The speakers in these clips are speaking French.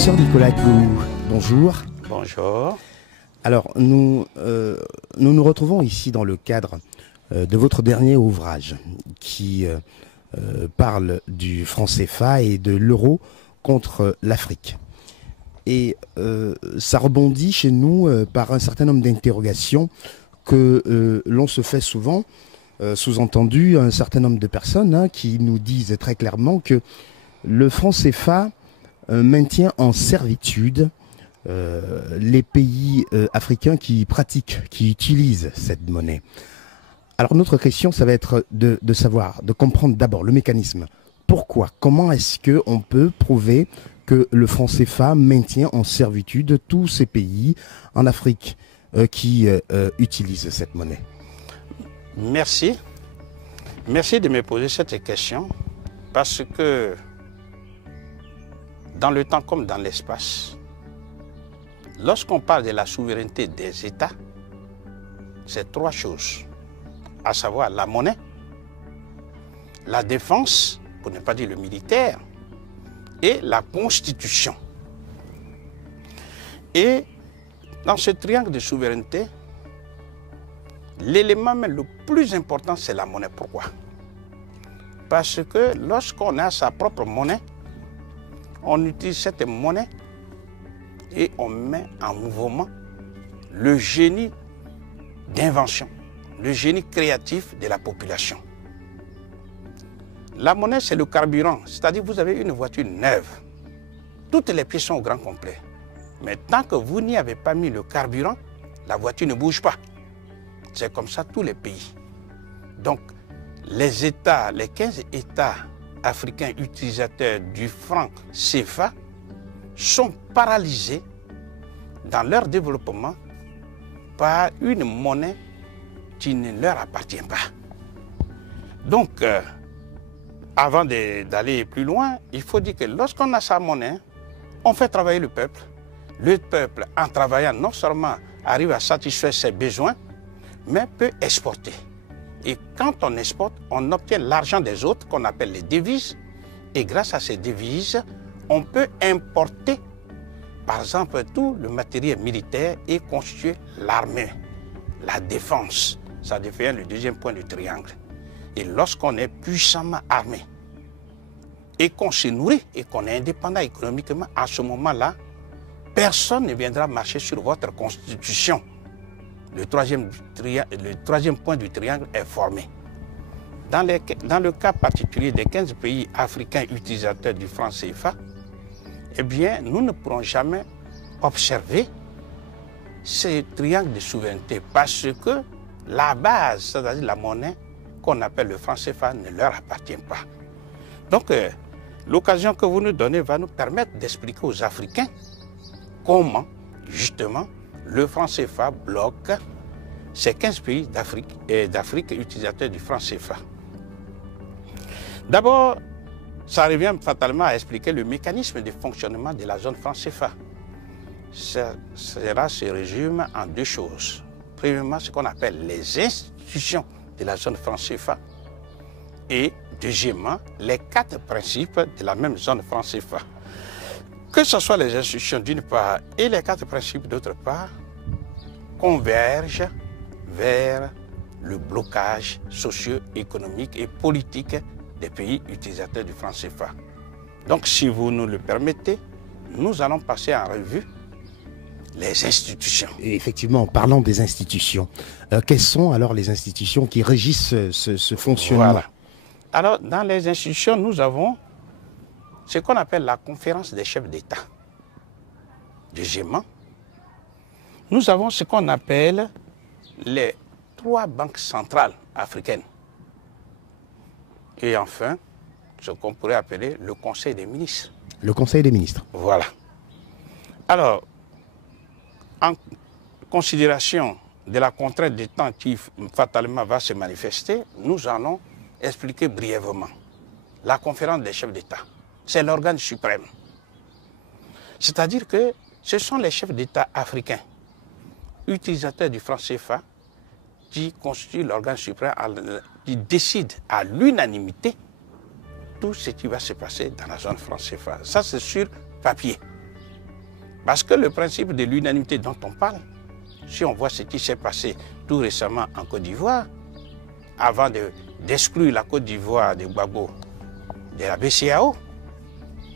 Professeur Nicolas Gou, bonjour. Bonjour. Alors, nous retrouvons ici dans le cadre de votre dernier ouvrage qui parle du franc CFA et de l'euro contre l'Afrique. Et ça rebondit chez nous par un certain nombre d'interrogations que l'on se fait souvent, sous-entendu un certain nombre de personnes qui nous disent très clairement que le franc CFA maintient en servitude les pays africains qui pratiquent, qui utilisent cette monnaie. Alors notre question, ça va être de savoir, de comprendre d'abord le mécanisme. Pourquoi? Comment est-ce qu'on peut prouver que le franc CFA maintient en servitude tous ces pays en Afrique qui utilisent cette monnaie? Merci. Merci de me poser cette question parce que dans le temps comme dans l'espace, lorsqu'on parle de la souveraineté des États, c'est trois choses, à savoir la monnaie, la défense, pour ne pas dire le militaire, et la constitution. Et dans ce triangle de souveraineté, l'élément même le plus important, c'est la monnaie. Pourquoi? Parce que lorsqu'on a sa propre monnaie, on utilise cette monnaie et on met en mouvement le génie d'invention, le génie créatif de la population. La monnaie, c'est le carburant, c'est-à-dire vous avez une voiture neuve. Toutes les pièces sont au grand complet. Mais tant que vous n'y avez pas mis le carburant, la voiture ne bouge pas. C'est comme ça tous les pays. Donc, les États, les 15 États africains utilisateurs du franc CFA sont paralysés dans leur développement par une monnaie qui ne leur appartient pas. Donc, avant d'aller plus loin, il faut dire que lorsqu'on a sa monnaie, on fait travailler le peuple. Le peuple, en travaillant, non seulement arrive à satisfaire ses besoins, mais peut exporter. Et quand on exporte, on obtient l'argent des autres qu'on appelle les devises. Et grâce à ces devises, on peut importer, par exemple, tout le matériel militaire et constituer l'armée, la défense. Ça devient le deuxième point du triangle. Et lorsqu'on est puissamment armé et qu'on se nourrit et qu'on est indépendant économiquement, à ce moment-là, personne ne viendra marcher sur votre constitution. Le troisième point du triangle est formé. Dans le cas particulier des 15 pays africains utilisateurs du franc CFA, eh bien, nous ne pourrons jamais observer ce triangle de souveraineté parce que la base, c'est-à-dire la monnaie qu'on appelle le franc CFA, ne leur appartient pas. Donc, l'occasion que vous nous donnez va nous permettre d'expliquer aux Africains comment, justement, le franc CFA bloque ces 15 pays d'Afrique utilisateurs du franc CFA. D'abord, ça revient fatalement à expliquer le mécanisme de fonctionnement de la zone franc CFA. Cela se résume en deux choses. Premièrement, ce qu'on appelle les institutions de la zone franc CFA et deuxièmement, les quatre principes de la même zone franc CFA. Que ce soit les institutions d'une part et les quatre principes d'autre part, convergent vers le blocage socio-économique et politique des pays utilisateurs du franc CFA. Donc, si vous nous le permettez, nous allons passer en revue les institutions. Et effectivement, parlant des institutions, quelles sont alors les institutions qui régissent ce fonctionnement? Voilà. Alors, dans les institutions, nous avons ce qu'on appelle la conférence des chefs d'État. Deuxièmement, nous avons ce qu'on appelle les 3 banques centrales africaines. Et enfin, ce qu'on pourrait appeler le Conseil des ministres. Le Conseil des ministres. Voilà. Alors, en considération de la contrainte de temps qui fatalement va se manifester, nous allons expliquer brièvement. La conférence des chefs d'État, c'est l'organe suprême. C'est-à-dire que ce sont les chefs d'État africains, utilisateurs du franc CFA, qui constituent l'organe suprême, qui décide à l'unanimité tout ce qui va se passer dans la zone franc CFA. Ça, c'est sur papier. Parce que le principe de l'unanimité dont on parle, si on voit ce qui s'est passé tout récemment en Côte d'Ivoire, avant d'exclure la Côte d'Ivoire de Gbagbo de la BCEAO,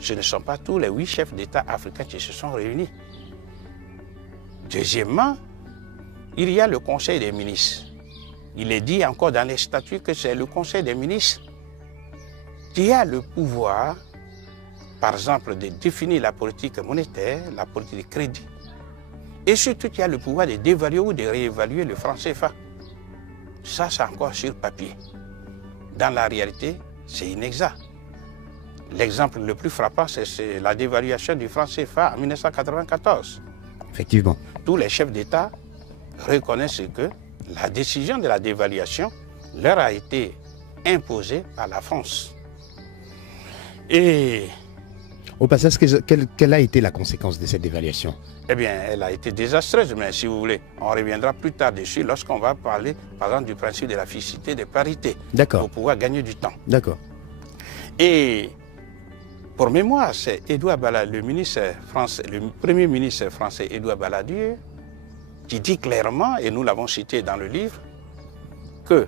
ce ne sont pas tous les 8 chefs d'État africains qui se sont réunis. Deuxièmement, il y a le Conseil des ministres. Il est dit encore dans les statuts que c'est le Conseil des ministres qui a le pouvoir, par exemple, de définir la politique monétaire, la politique de crédit, et surtout qui a le pouvoir de dévaluer ou de réévaluer le franc CFA. Ça, c'est encore sur papier. Dans la réalité, c'est inexact. L'exemple le plus frappant, c'est la dévaluation du franc CFA en 1994. Effectivement. Tous les chefs d'État reconnaissent que la décision de la dévaluation leur a été imposée par la France. Et au passage, quelle a été la conséquence de cette dévaluation? Eh bien, elle a été désastreuse, mais si vous voulez, on reviendra plus tard dessus lorsqu'on va parler, par exemple, du principe de la fixité des parités. D'accord. Pour pouvoir gagner du temps. D'accord. Et pour mémoire, c'est Édouard Balladur, le premier ministre français Édouard Balladur, qui dit clairement, et nous l'avons cité dans le livre, que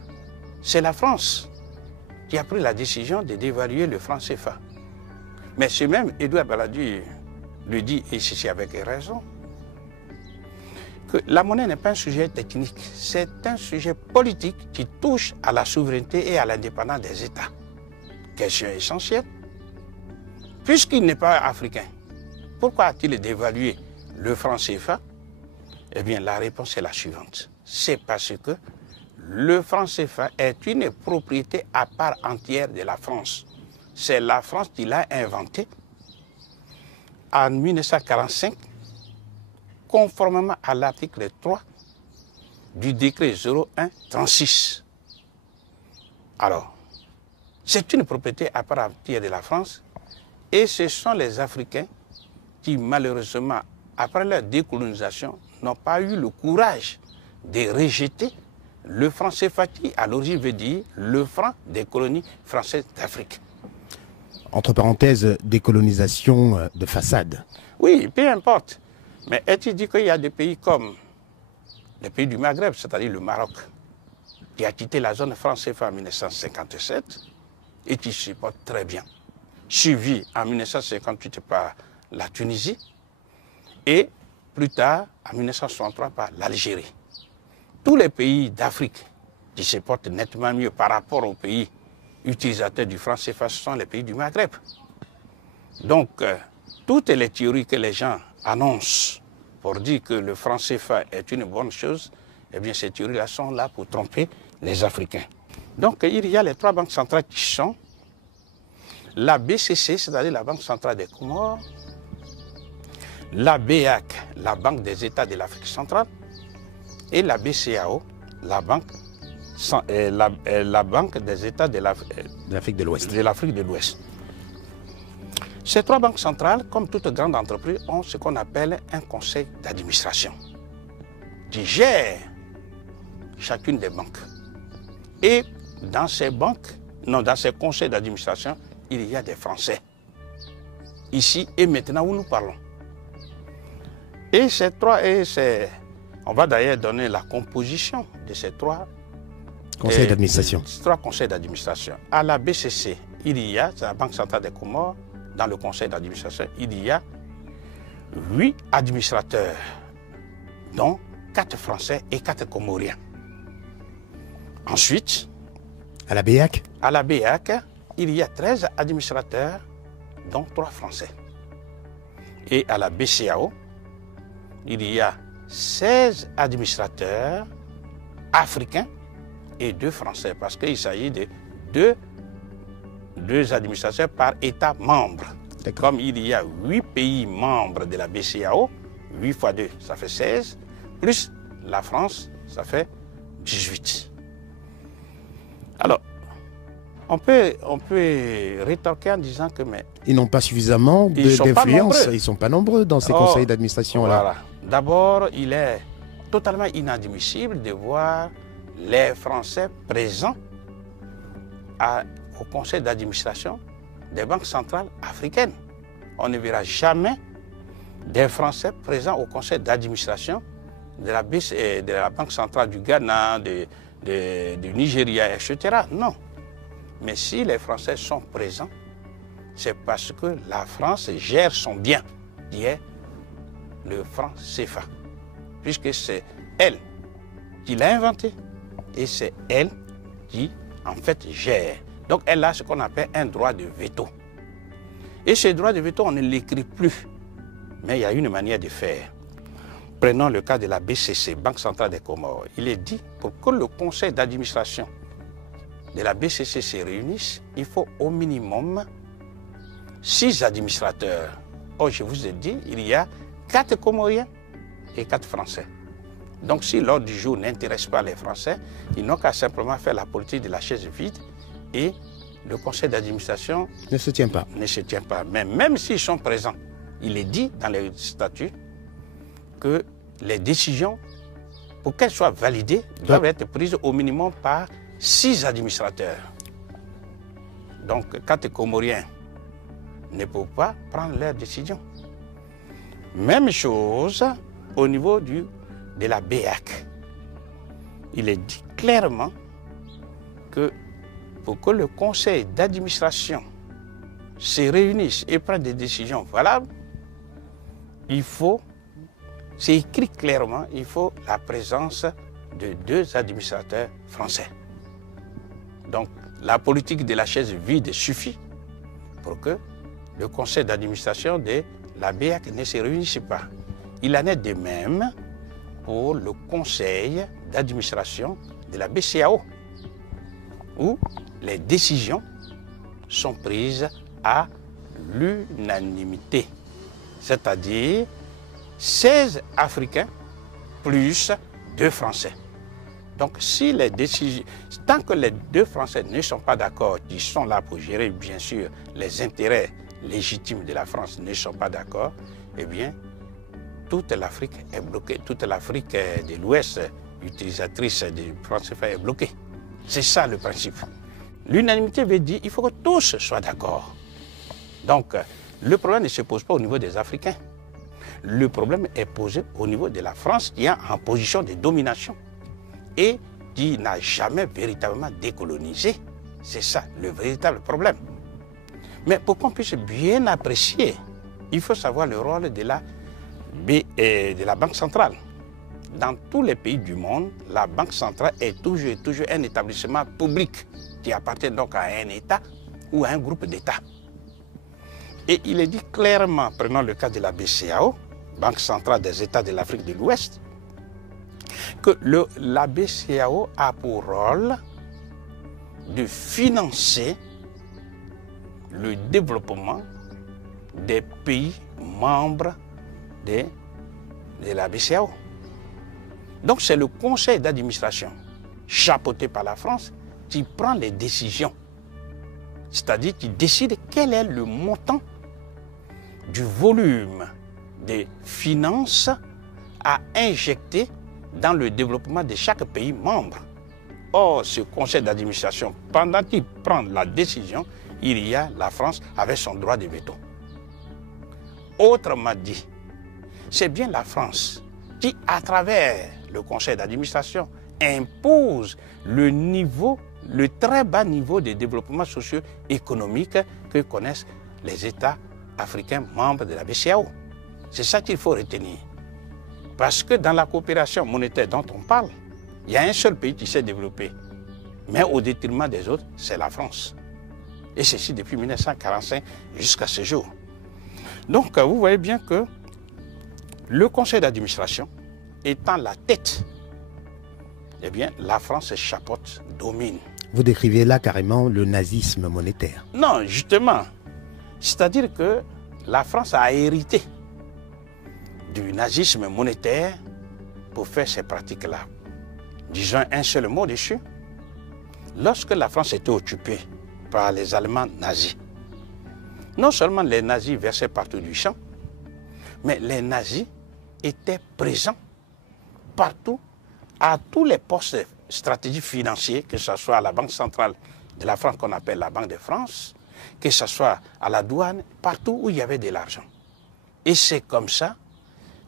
c'est la France qui a pris la décision de dévaluer le franc CFA. Mais ce même Édouard Balladur lui dit, et c'est avec raison, que la monnaie n'est pas un sujet technique, c'est un sujet politique qui touche à la souveraineté et à l'indépendance des États. Question essentielle. Puisqu'il n'est pas africain, pourquoi a-t-il dévalué le franc CFA? Eh bien, la réponse est la suivante. C'est parce que le franc CFA est une propriété à part entière de la France. C'est la France qui l'a inventé en 1945, conformément à l'article 3 du décret 01-36. Alors, c'est une propriété à part entière de la France et ce sont les Africains qui, malheureusement, après leur décolonisation, n'ont pas eu le courage de rejeter le franc CFA qui, à l'origine, veut dire le franc des colonies françaises d'Afrique. Entre parenthèses, décolonisation de façade. Oui, peu importe. Mais est-il dit qu'il y a des pays comme les pays du Maghreb, c'est-à-dire le Maroc, qui a quitté la zone franc CFA en 1957 et qui supporte très bien, suivi en 1958 par la Tunisie et plus tard, en 1963, par l'Algérie. Tous les pays d'Afrique qui se portent nettement mieux par rapport aux pays utilisateurs du franc CFA, ce sont les pays du Maghreb. Donc, toutes les théories que les gens annoncent pour dire que le franc CFA est une bonne chose, eh bien, ces théories-là sont là pour tromper les Africains. Donc, il y a les 3 banques centrales qui sont la BCC, c'est-à-dire la Banque centrale des Comores, la BEAC, la Banque des États de l'Afrique centrale, et la BCEAO, la Banque des États de l'Afrique de l'Ouest. Ces 3 banques centrales, comme toute grande entreprise, ont ce qu'on appelle un conseil d'administration qui gère chacune des banques. Et dans ces conseils d'administration, il y a des Français, ici et maintenant où nous parlons. Et on va d'ailleurs donner la composition de ces 3 conseils d'administration. 3 conseils d'administration. À la BCC, il y a, c'est la Banque centrale des Comores, dans le conseil d'administration, il y a 8 administrateurs, dont 4 Français et 4 Comoriens. Ensuite, à la BEAC, il y a 13 administrateurs, dont 3 Français. Et à la BCEAO, il y a 16 administrateurs africains et 2 Français, parce qu'il s'agit de 2 administrateurs par État membre. Comme il y a 8 pays membres de la BCEAO, 8 fois 2, ça fait 16, plus la France, ça fait 18. Alors, on peut rétorquer en disant que... mais ils n'ont pas suffisamment d'influence, ils ne sont pas nombreux dans ces conseils d'administration-là. Voilà. D'abord, il est totalement inadmissible de voir les Français présents au conseil d'administration des banques centrales africaines. On ne verra jamais des Français présents au conseil d'administration de la Banque centrale du Ghana, du Nigeria, etc. Non. Mais si les Français sont présents, c'est parce que la France gère son bien, qui est le franc CFA. Puisque c'est elle qui l'a inventé et c'est elle qui, en fait, gère. Donc elle a ce qu'on appelle un droit de veto. Et ce droit de veto, on ne l'écrit plus. Mais il y a une manière de faire. Prenons le cas de la BCC, Banque centrale des Comores. Il est dit, pour que le conseil d'administration de la BCC se réunisse, il faut au minimum 6 administrateurs. Or, je vous ai dit, il y a 4 Comoriens et 4 Français. Donc, si l'ordre du jour n'intéresse pas les Français, ils n'ont qu'à simplement faire la politique de la chaise vide et le conseil d'administration ne se tient pas. Ne se tient pas. Mais même s'ils sont présents, il est dit dans les statuts que les décisions, pour qu'elles soient validées, doivent être prises au minimum par 6 administrateurs. Donc, 4 Comoriens ne peuvent pas prendre leurs décisions. Même chose au niveau de la BEAC. Il est dit clairement que pour que le conseil d'administration se réunisse et prenne des décisions valables, il faut, c'est écrit clairement, il faut la présence de 2 administrateurs français. Donc, la politique de la chaise vide suffit pour que le conseil d'administration de la BEAC ne se réunisse pas. Il en est de même pour le conseil d'administration de la BCEAO, où les décisions sont prises à l'unanimité, c'est-à-dire 16 Africains plus 2 Français. Donc, si les décisions, tant que les 2 Français ne sont pas d'accord, qui sont là pour gérer, bien sûr, les intérêts légitimes de la France, ne sont pas d'accord, eh bien, toute l'Afrique est bloquée. Toute l'Afrique de l'Ouest, utilisatrice du franc CFA, est bloquée. C'est ça le principe. L'unanimité veut dire qu'il faut que tous soient d'accord. Donc, le problème ne se pose pas au niveau des Africains. Le problème est posé au niveau de la France qui est en position de domination et qui n'a jamais véritablement décolonisé. C'est ça le véritable problème. Mais pour qu'on puisse bien apprécier, il faut savoir le rôle de la Banque centrale. Dans tous les pays du monde, la Banque centrale est toujours un établissement public qui appartient donc à un État ou à un groupe d'États. Et il est dit clairement, prenons le cas de la BCEAO, Banque centrale des États de l'Afrique de l'Ouest, que la BCEAO a pour rôle de financer le développement des pays membres de la BCEAO. Donc c'est le conseil d'administration, chapeauté par la France, qui prend les décisions. C'est-à-dire qui décide quel est le montant du volume des finances à injecter dans le développement de chaque pays membre. Or, ce conseil d'administration, pendant qu'il prend la décision, il y a la France avec son droit de veto. Autrement dit, c'est bien la France qui, à travers le conseil d'administration, impose le très bas niveau de développement socio-économique que connaissent les États africains membres de la BCEAO. C'est ça qu'il faut retenir. Parce que dans la coopération monétaire dont on parle, il y a un seul pays qui s'est développé. Mais au détriment des autres, c'est la France. Et ceci depuis 1945 jusqu'à ce jour. Donc, vous voyez bien que le conseil d'administration étant la tête, eh bien, la France chapeaute, domine. Vous décrivez là carrément le nazisme monétaire. Non, justement. C'est-à-dire que la France a hérité du nazisme monétaire pour faire ces pratiques-là. Disons un seul mot dessus. Lorsque la France était occupée par les Allemands nazis, non seulement les nazis versaient partout du sang, mais les nazis étaient présents partout, à tous les postes stratégiques financiers, que ce soit à la Banque centrale de la France qu'on appelle la Banque de France, que ce soit à la douane, partout où il y avait de l'argent. Et c'est comme ça,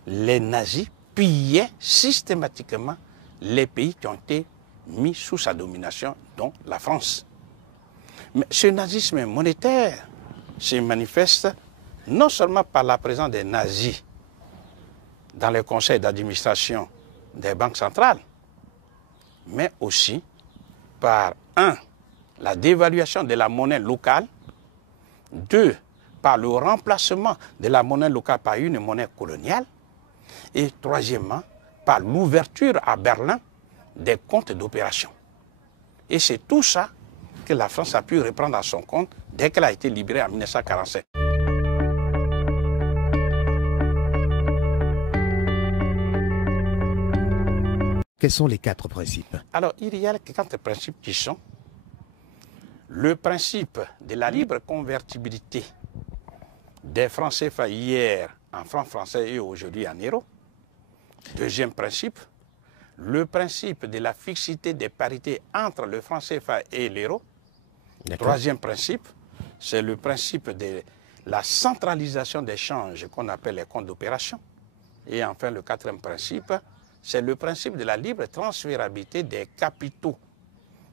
les nazis pillaient systématiquement les pays qui ont été mis sous sa domination, dont la France. Mais ce nazisme monétaire se manifeste non seulement par la présence des nazis dans les conseils d'administration des banques centrales, mais aussi par, 1, la dévaluation de la monnaie locale, 2, par le remplacement de la monnaie locale par une monnaie coloniale, et troisièmement, par l'ouverture à Berlin des comptes d'opération. Et c'est tout ça que la France a pu reprendre à son compte dès qu'elle a été libérée en 1947. Quels sont les 4 principes? Alors, il y a les 4 principes qui sont le principe de la libre convertibilité des francs CFA hier en francs français et aujourd'hui en euros. Deuxième principe, le principe de la fixité des parités entre le franc CFA et l'euro. Troisième principe, c'est le principe de la centralisation des changes qu'on appelle les comptes d'opération. Et enfin, le 4e principe, c'est le principe de la libre transférabilité des capitaux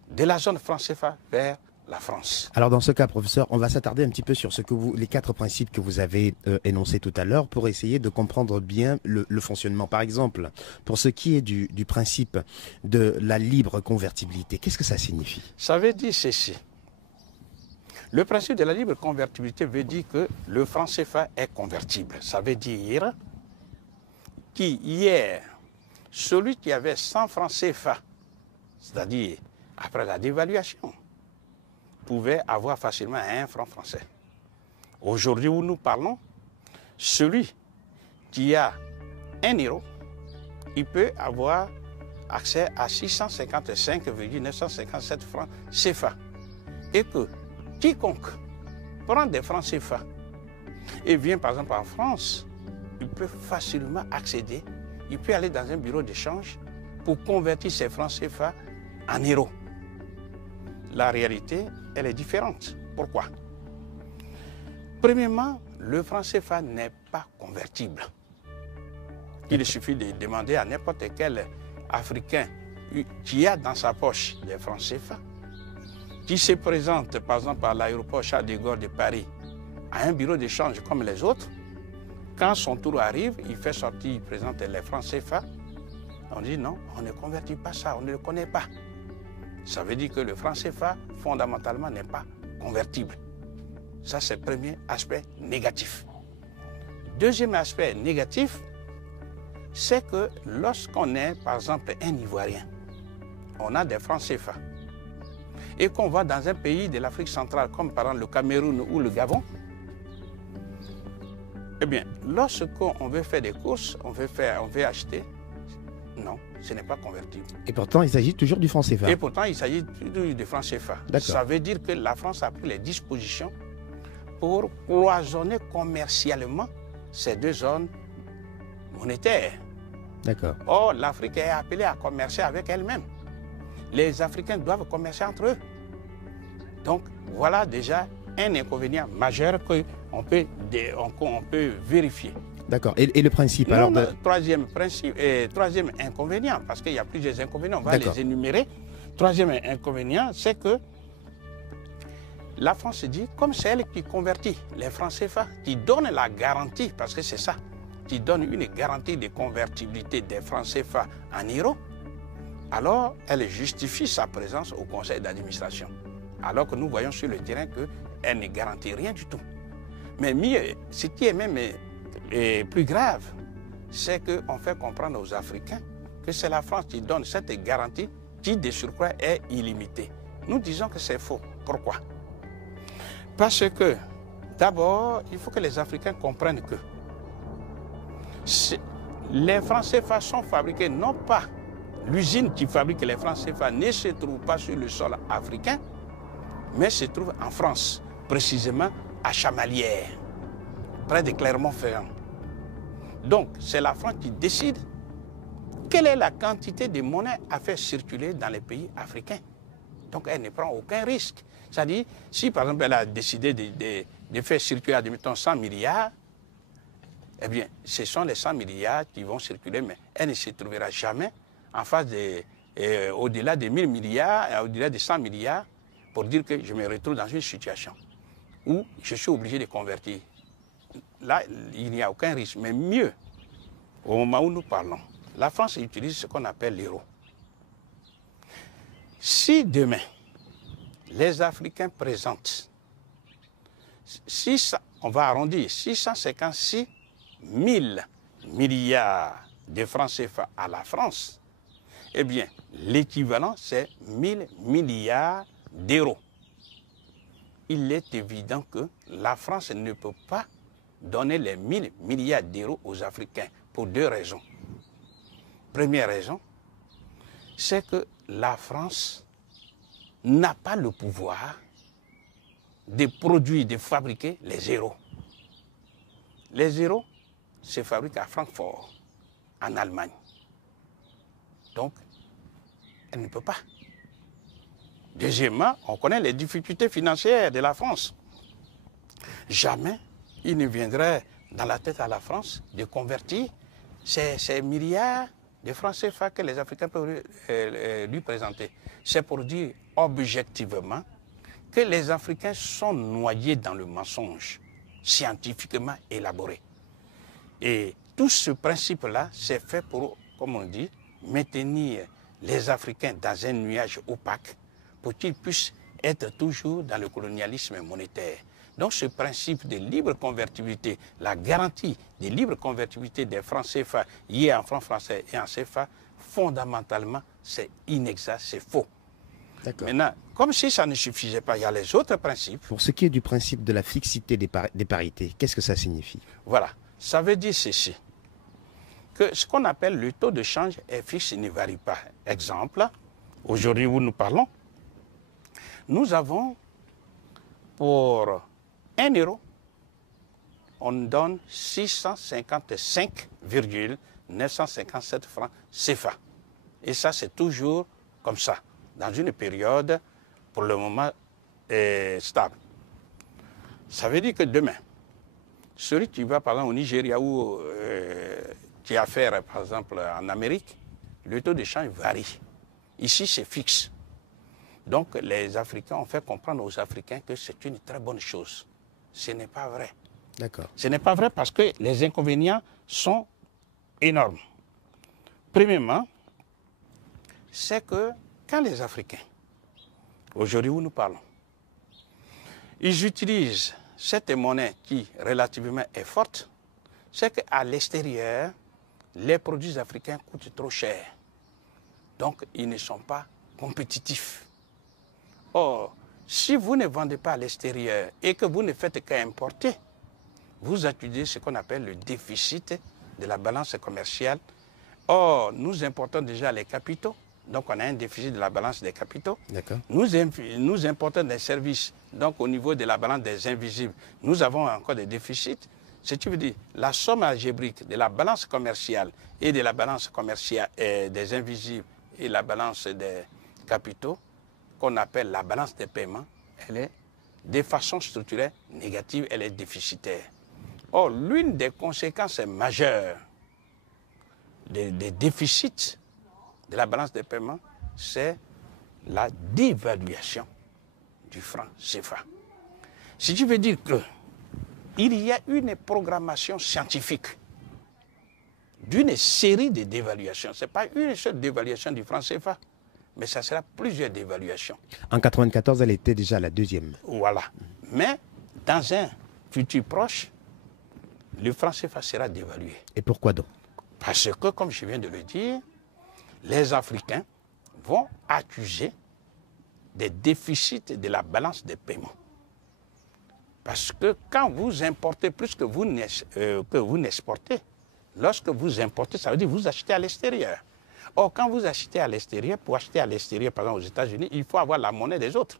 de la zone franc CFA vers la France. Alors dans ce cas, professeur, on va s'attarder un petit peu sur les 4 principes que vous avez énoncés tout à l'heure pour essayer de comprendre bien le fonctionnement. Par exemple, pour ce qui est du principe de la libre convertibilité, qu'est-ce que ça signifie? Ça veut dire ceci. Le principe de la libre convertibilité veut dire que le franc CFA est convertible. Ça veut dire qu'hier, celui qui avait 100 francs CFA, c'est-à-dire après la dévaluation, pouvait avoir facilement 1 franc français. Aujourd'hui où nous parlons, celui qui a 1 euro, il peut avoir accès à 655,957 francs CFA. Et que quiconque prend des francs CFA et vient par exemple en France, il peut facilement accéder, il peut aller dans un bureau d'échange pour convertir ses francs CFA en euros. La réalité, elle est différente. Pourquoi? Premièrement, le franc CFA n'est pas convertible. Il suffit de demander à n'importe quel Africain qui a dans sa poche des francs CFA, qui se présente par exemple à l'aéroport Charles de Gaulle de Paris, à un bureau d'échange comme les autres. Quand son tour arrive, il fait sortir, il présente les francs CFA. On dit non, on ne convertit pas ça, on ne le connaît pas. Ça veut dire que le franc CFA, fondamentalement, n'est pas convertible. Ça, c'est le premier aspect négatif. Deuxième aspect négatif, c'est que lorsqu'on est, par exemple, un Ivoirien, on a des francs CFA, et qu'on va dans un pays de l'Afrique centrale, comme par exemple le Cameroun ou le Gabon, eh bien, lorsqu'on veut faire des courses, on veut acheter, non, ce n'est pas convertible. Et pourtant, il s'agit toujours du franc CFA. Et pourtant, il s'agit du franc CFA. Ça veut dire que la France a pris les dispositions pour cloisonner commercialement ces deux zones monétaires. D'accord. Or, l'Afrique est appelée à commercer avec elle-même. Les Africains doivent commercer entre eux. Donc, voilà déjà un inconvénient majeur qu'on peut vérifier. D'accord. Et le principe alors de... Troisième inconvénient, parce qu'il y a plusieurs inconvénients, on va les énumérer. Troisième inconvénient, c'est que la France se dit, comme c'est elle qui convertit les francs CFA, qui donne la garantie, parce que c'est ça, qui donne une garantie de convertibilité des francs CFA en euros, alors elle justifie sa présence au conseil d'administration. Alors que nous voyons sur le terrain qu'elle ne garantit rien du tout. Mais mieux, ce qui est même plus grave, c'est qu'on fait comprendre aux Africains que c'est la France qui donne cette garantie qui, de surcroît, est illimitée. Nous disons que c'est faux. Pourquoi? Parce que, d'abord, il faut que les Africains comprennent que les francs CFA sont fabriqués, non pas l'usine qui fabrique les francs CFA ne se trouve pas sur le sol africain, mais se trouve en France, précisément à Chamalières, près de Clermont-Ferrand. Donc, c'est la France qui décide quelle est la quantité de monnaie à faire circuler dans les pays africains. Donc, elle ne prend aucun risque. C'est-à-dire, si par exemple, elle a décidé de faire circuler, admettons, 100 milliards, eh bien, ce sont les 100 milliards qui vont circuler, mais elle ne se trouvera jamais en face au-delà des 1000 milliards, au-delà des 100 milliards, pour dire que je me retrouve dans une situation où je suis obligé de convertir. Là, il n'y a aucun risque, mais mieux, au moment où nous parlons, la France utilise ce qu'on appelle l'euro. Si demain, les Africains présentent, on va arrondir, 656 000 milliards de francs CFA à la France, eh bien, l'équivalent, c'est 1000 milliards d'euros. Il est évident que la France ne peut pas donner les 1000 milliards d'euros aux Africains pour deux raisons. Première raison, c'est que la France n'a pas le pouvoir de produire, de fabriquer les euros. Les euros se fabriquent à Francfort, en Allemagne. Donc, elle ne peut pas. Deuxièmement, on connaît les difficultés financières de la France. Jamais il ne viendrait dans la tête à la France de convertir ces milliards de francs CFA que les Africains peuvent lui présenter. C'est pour dire objectivement que les Africains sont noyés dans le mensonge scientifiquement élaboré. Et tout ce principe-là, c'est fait pour, comme on dit, maintenir les Africains dans un nuage opaque pour qu'ils puissent être toujours dans le colonialisme monétaire. Donc ce principe de libre convertibilité, la garantie de libre convertibilité des francs CFA liés en francs français et en CFA, fondamentalement, c'est inexact, c'est faux. Maintenant, comme si ça ne suffisait pas, il y a les autres principes. Pour ce qui est du principe de la fixité des parités, qu'est-ce que ça signifie? Voilà, ça veut dire ceci, que ce qu'on appelle le taux de change est fixe, il ne varie pas. Exemple, aujourd'hui où nous parlons, nous avons pour 1 euro, on donne 655,957 francs CFA. Et ça, c'est toujours comme ça, dans une période, pour le moment, stable. Ça veut dire que demain, celui qui va, par exemple, au Nigeria ou qui a affaire, par exemple, en Amérique, le taux de change varie. Ici, c'est fixe. Donc, les Africains ont fait comprendre aux Africains que c'est une très bonne chose. Ce n'est pas vrai. D'accord. Ce n'est pas vrai parce que les inconvénients sont énormes. Premièrement, c'est que quand les Africains, aujourd'hui où nous parlons, ils utilisent cette monnaie qui relativement est forte, c'est qu'à l'extérieur, les produits africains coûtent trop cher. Donc, ils ne sont pas compétitifs. Or, si vous ne vendez pas à l'extérieur et que vous ne faites qu'importer, vous accusez ce qu'on appelle le déficit de la balance commerciale. Or, nous importons déjà les capitaux, donc on a un déficit de la balance des capitaux. Nous importons des services, donc au niveau de la balance des invisibles, nous avons encore des déficits. Ce qui veut dire la somme algébrique de la balance commerciale et de la balance commerciale des invisibles et la balance des capitaux, qu'on appelle la balance des paiements, elle est de façon structurelle négative, elle est déficitaire. Or, l'une des conséquences majeures des déficits de la balance des paiements, c'est la dévaluation du franc CFA. Ce qui veut dire qu'il y a une programmation scientifique d'une série de dévaluations. Ce n'est pas une seule dévaluation du franc CFA, mais ça sera plusieurs dévaluations. En 1994, elle était déjà la deuxième. Voilà. Mais dans un futur proche, le franc CFA sera dévalué. Et pourquoi donc? Parce que, comme je viens de le dire, les Africains vont accuser des déficits de la balance des paiements. Parce que quand vous importez plus que vous n'exportez, lorsque vous importez, ça veut dire que vous achetez à l'extérieur. Or, quand vous achetez à l'extérieur, pour acheter à l'extérieur, par exemple aux États-Unis, il faut avoir la monnaie des autres.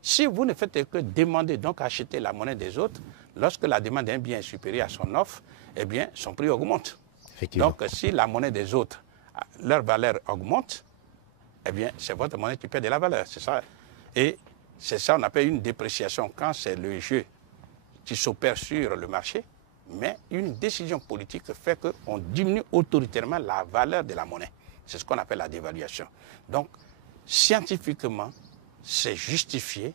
Si vous ne faites que demander, donc acheter la monnaie des autres, lorsque la demande d'un bien est supérieure à son offre, eh bien, son prix augmente. Donc, si la monnaie des autres, leur valeur augmente, eh bien, c'est votre monnaie qui perd de la valeur. C'est ça. Et c'est ça qu'on appelle une dépréciation. Quand c'est le jeu qui s'opère sur le marché, mais une décision politique fait qu'on diminue autoritairement la valeur de la monnaie. C'est ce qu'on appelle la dévaluation. Donc, scientifiquement, c'est justifié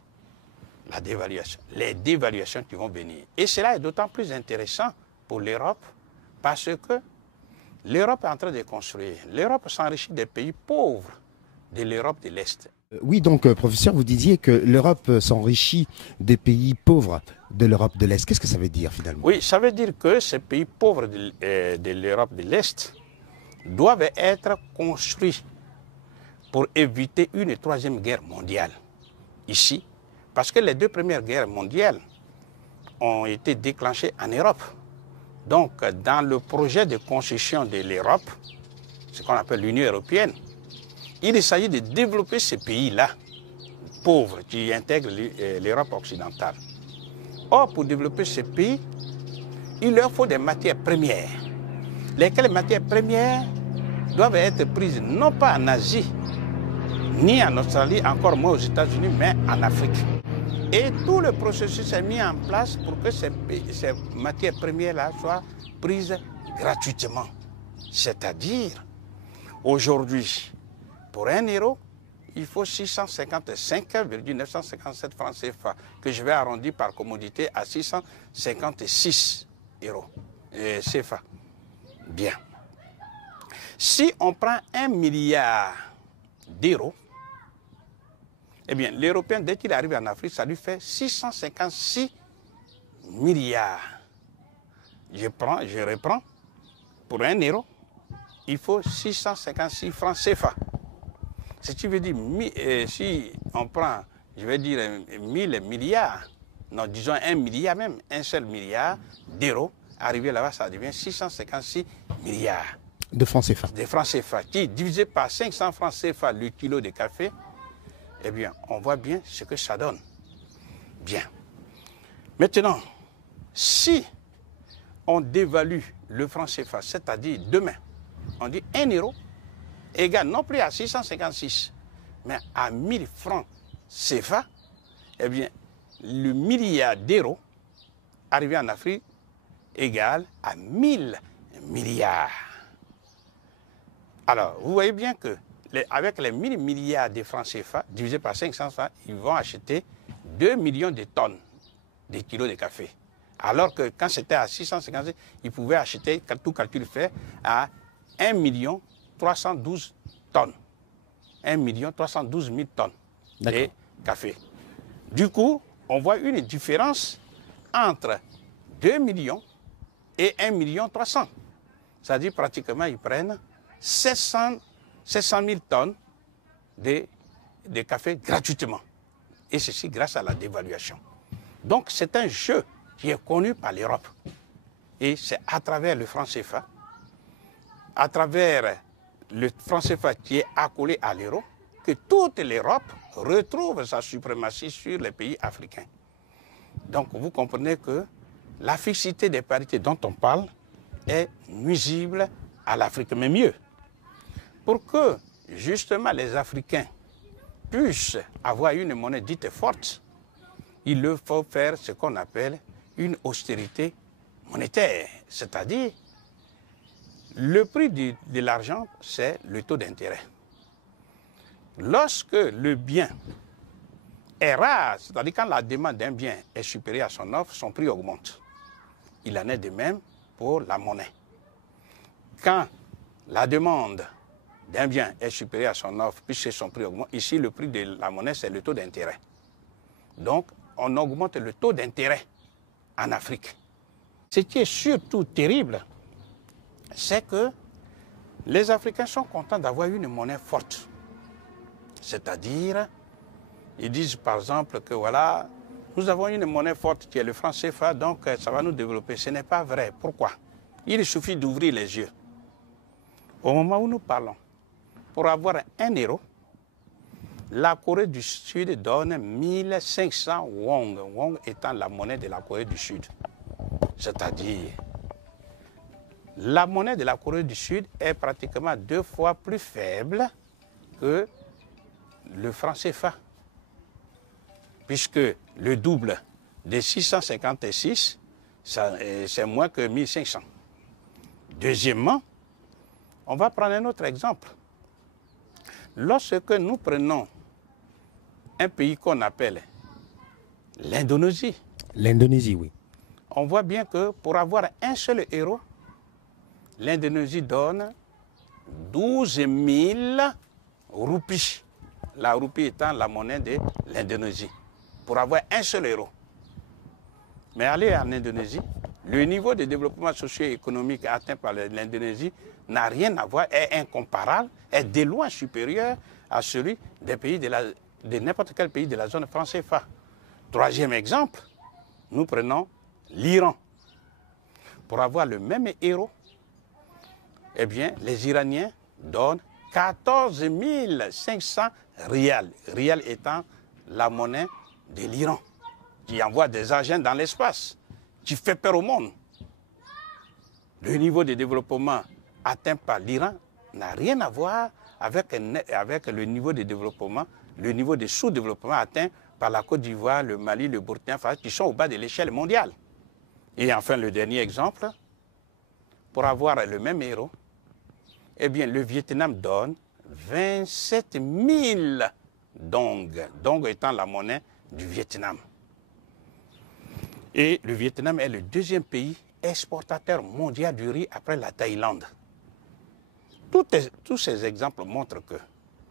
la dévaluation, les dévaluations qui vont venir. Et cela est d'autant plus intéressant pour l'Europe parce que l'Europe est en train de construire. L'Europe s'enrichit des pays pauvres de l'Europe de l'Est. Oui, donc, professeur, vous disiez que l'Europe s'enrichit des pays pauvres de l'Europe de l'Est. Qu'est-ce que ça veut dire, finalement? Oui, ça veut dire que ces pays pauvres de l'Europe de l'Est doivent être construits pour éviter une troisième guerre mondiale ici. Parce que les deux premières guerres mondiales ont été déclenchées en Europe. Donc, dans le projet de construction de l'Europe, ce qu'on appelle l'Union européenne, il s'agit de développer ces pays-là, pauvres, qui intègrent l'Europe occidentale. Or, pour développer ces pays, il leur faut des matières premières, lesquelles matières premières doivent être prises non pas en Asie, ni en Australie, encore moins aux États-Unis, mais en Afrique. Et tout le processus est mis en place pour que ces matières premières-là soient prises gratuitement. C'est-à-dire, aujourd'hui, pour 1 euro, il faut 655,957 francs CFA, que je vais arrondir par commodité à 656 euros CFA. Bien. Si on prend 1 milliard d'euros, eh bien, l'Européen, dès qu'il arrive en Afrique, ça lui fait 656 milliards. Je reprends, pour 1 euro, il faut 656 francs CFA. Ce qui veut dire, si on prend, je vais dire 1000 milliards, non, disons 1 milliard même, un seul milliard d'euros, arrivé là-bas, ça devient 656 milliards. De francs CFA. De francs CFA, qui, divisé par 500 francs CFA le kilo de café, eh bien, on voit bien ce que ça donne. Bien. Maintenant, si on dévalue le franc CFA, c'est-à-dire demain, on dit 1 euro égale non plus à 656, mais à 1000 francs CFA, eh bien, le milliard d'euros arrivé en Afrique égale à 1000 milliards. Alors, vous voyez bien que avec les 1000 milliards de francs CFA, divisé par 500 francs, ils vont acheter 2 millions de tonnes de kilos de café. Alors que quand c'était à 656, ils pouvaient acheter, tout calcul fait, à 1 312 tonnes. 1 312 000 tonnes de café. Du coup, on voit une différence entre 2 millions et 1 300 000. C'est-à-dire pratiquement, ils prennent 700 000 tonnes de café gratuitement. Et ceci grâce à la dévaluation. Donc c'est un jeu qui est connu par l'Europe. Et c'est à travers le franc CFA, à travers le franc CFA qui est accolé à l'euro, que toute l'Europe retrouve sa suprématie sur les pays africains. Donc vous comprenez que la fixité des parités dont on parle est nuisible à l'Afrique, mais mieux. Pour que justement les Africains puissent avoir une monnaie dite forte, il leur faut faire ce qu'on appelle une austérité monétaire, c'est-à-dire le prix de l'argent, c'est le taux d'intérêt. Lorsque le bien est rare, c'est-à-dire quand la demande d'un bien est supérieure à son offre, son prix augmente. Il en est de même pour la monnaie. Quand la demande d'un bien est supérieur à son offre, puisque son prix augmente, ici le prix de la monnaie, c'est le taux d'intérêt. Donc, on augmente le taux d'intérêt en Afrique. Ce qui est surtout terrible, c'est que les Africains sont contents d'avoir une monnaie forte. C'est-à-dire, ils disent par exemple que voilà, nous avons une monnaie forte qui est le franc CFA, donc ça va nous développer. Ce n'est pas vrai. Pourquoi? Il suffit d'ouvrir les yeux. Au moment où nous parlons, pour avoir 1 euro, la Corée du Sud donne 1500 won, won étant la monnaie de la Corée du Sud. C'est-à-dire, la monnaie de la Corée du Sud est pratiquement 2 fois plus faible que le franc CFA. Puisque le double de 656, c'est moins que 1500. Deuxièmement, on va prendre un autre exemple. Lorsque nous prenons un pays qu'on appelle l'Indonésie. L'Indonésie, oui. On voit bien que pour avoir un seul héros, l'Indonésie donne 12 000 roupies. La roupie étant la monnaie de l'Indonésie. Pour avoir un seul héros. Mais aller en Indonésie, le niveau de développement socio-économique atteint par l'Indonésie n'a rien à voir, est incomparable, est de loin supérieur à celui des pays de n'importe quel pays de la zone franc CFA. Troisième exemple, nous prenons l'Iran. Pour avoir le même héros, eh bien, les Iraniens donnent 14 500 rials. Rial étant la monnaie de l'Iran, qui envoie des agents dans l'espace, qui fait peur au monde. Le niveau de développement atteint par l'Iran n'a rien à voir avec le niveau de développement, le niveau de sous-développement atteint par la Côte d'Ivoire, le Mali, le Burkina Faso, qui sont au bas de l'échelle mondiale. Et enfin, le dernier exemple, pour avoir le même héros, eh bien, le Vietnam donne 27 000 dong, dong étant la monnaie du Vietnam. Et le Vietnam est le deuxième pays exportateur mondial du riz après la Thaïlande. Tous ces exemples montrent que,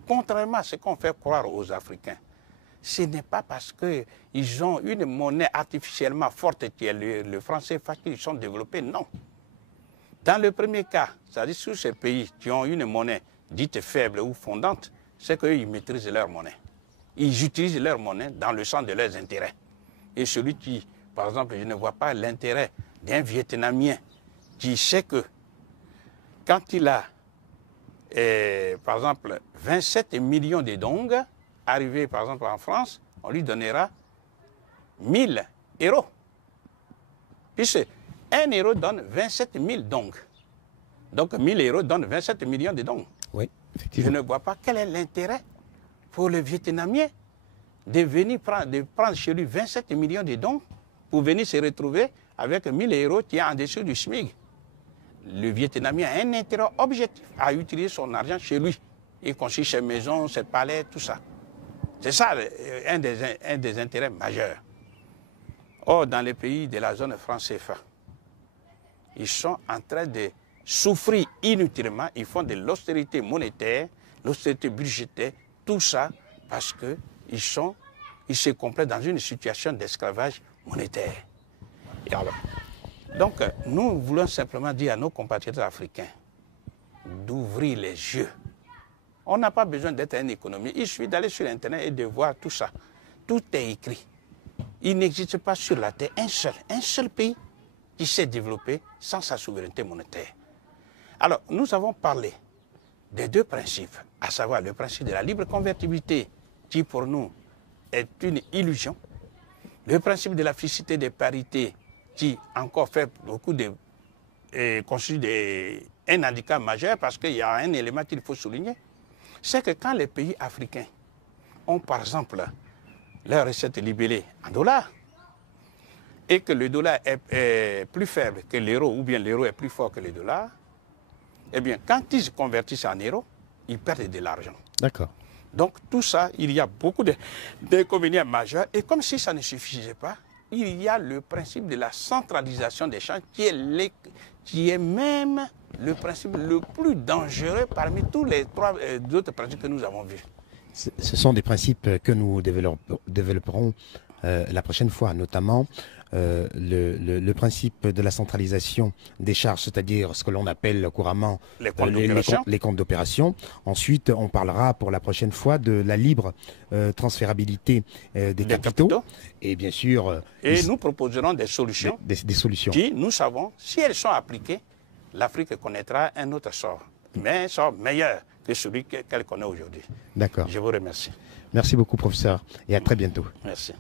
contrairement à ce qu'on fait croire aux Africains, ce n'est pas parce qu'ils ont une monnaie artificiellement forte qui est le franc CFA qu'ils sont développés, non. Dans le premier cas, c'est-à-dire sur ces pays qui ont une monnaie dite faible ou fondante, c'est qu'ils maîtrisent leur monnaie. Ils utilisent leur monnaie dans le sens de leurs intérêts. Et celui qui, par exemple, je ne vois pas l'intérêt d'un Vietnamien qui sait que quand il a, par exemple, 27 millions de dong, arrivé par exemple en France, on lui donnera 1000 euros. Puisque 1 euro donne 27 000 dong. Donc 1000 euros donne 27 millions de dong. Oui, effectivement. Je ne vois pas quel est l'intérêt pour le Vietnamien de venir prendre chez lui 27 millions de dong pour venir se retrouver avec 1000 euros qui est en dessous du SMIC. Le Vietnamien a un intérêt objectif à utiliser son argent chez lui. Il construit ses maisons, ses palais, tout ça. C'est ça un des intérêts majeurs. Or, dans les pays de la zone franc CFA, ils sont en train de souffrir inutilement. Ils font de l'austérité monétaire, l'austérité budgétaire, tout ça parce qu'ils se complètent dans une situation d'esclavage monétaire. Et alors, donc, nous voulons simplement dire à nos compatriotes africains d'ouvrir les yeux. On n'a pas besoin d'être un économiste. Il suffit d'aller sur Internet et de voir tout ça. Tout est écrit. Il n'existe pas sur la Terre un seul pays qui s'est développé sans sa souveraineté monétaire. Alors, nous avons parlé des deux principes, à savoir le principe de la libre convertibilité, qui pour nous est une illusion, le principe de la fixité des parités, qui encore fait beaucoup de constitue un handicap majeur, parce qu'il y a un élément qu'il faut souligner, c'est que quand les pays africains ont par exemple leurs recettes libellées en dollars, et que le dollar est plus faible que l'euro, ou bien l'euro est plus fort que le dollar, eh bien, quand ils se convertissent en euros, ils perdent de l'argent. D'accord. Donc, tout ça, il y a beaucoup d'inconvénients majeurs. Et comme si ça ne suffisait pas, il y a le principe de la centralisation des champs qui est même le principe le plus dangereux parmi tous les trois autres principes que nous avons vus. Ce sont des principes que nous développerons la prochaine fois, notamment le principe de la centralisation des charges, c'est-à-dire ce que l'on appelle couramment les comptes d'opération. Ensuite, on parlera pour la prochaine fois de la libre transférabilité des capitaux. Et bien sûr... et nous proposerons des solutions, des solutions qui, nous savons, si elles sont appliquées, l'Afrique connaîtra un autre sort, mais un sort meilleur que celui qu'elle connaît aujourd'hui. D'accord. Je vous remercie. Merci beaucoup, professeur, et à très bientôt. Merci.